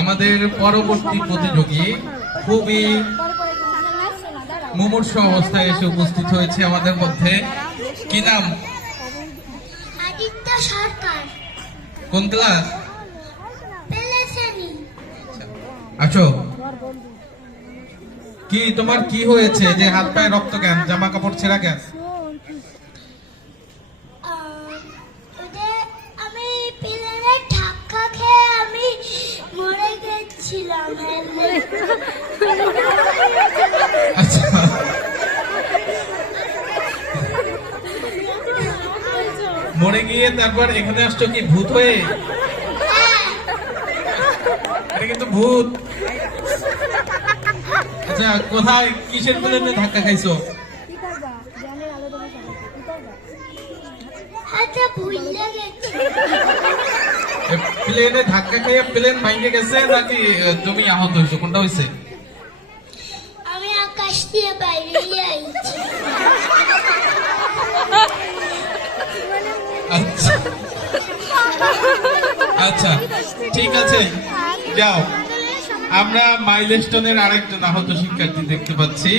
আমাদের পরবর্তী প্রতিযোগী খুবই মুমূর্ষ অবস্থায় এসে উপস্থিত হয়েছে আমাদের মধ্যে। কি নাম? আদিত্য সরকার। কোন ক্লাস? পেলেছেনি। আছো কি তোমার কি হয়েছে যে হাত পায়ে রক্ত কেন, জামা কাপড় ছেঁড়া কেন? আমি প্লেনে ধাক্কা খেয়ে আমি মরে গেছিলাম। আচ্ছা মরে গিয়ে তারপর এখানে আসছো কি ভূত হয়ে? এটা কিন্তু ভূত। আচ্ছা কোথায় কিসের প্লেনে ধাক্কা খাইছো? আচ্ছা ভুলে গেছি। প্লেনে ধাক্কা খাইয়া প্লেন ভাঙে গেছে নাকি তুমি আহত হয়েছো, কোনটা হয়েছে? আমি আকাশ দিয়ে বাইরে আইছি। আচ্ছা আচ্ছা ঠিক আছে, যাও। আমরা মাইলস্টোনের আরেকজন আহত শিক্ষার্থী দেখতে পাচ্ছি।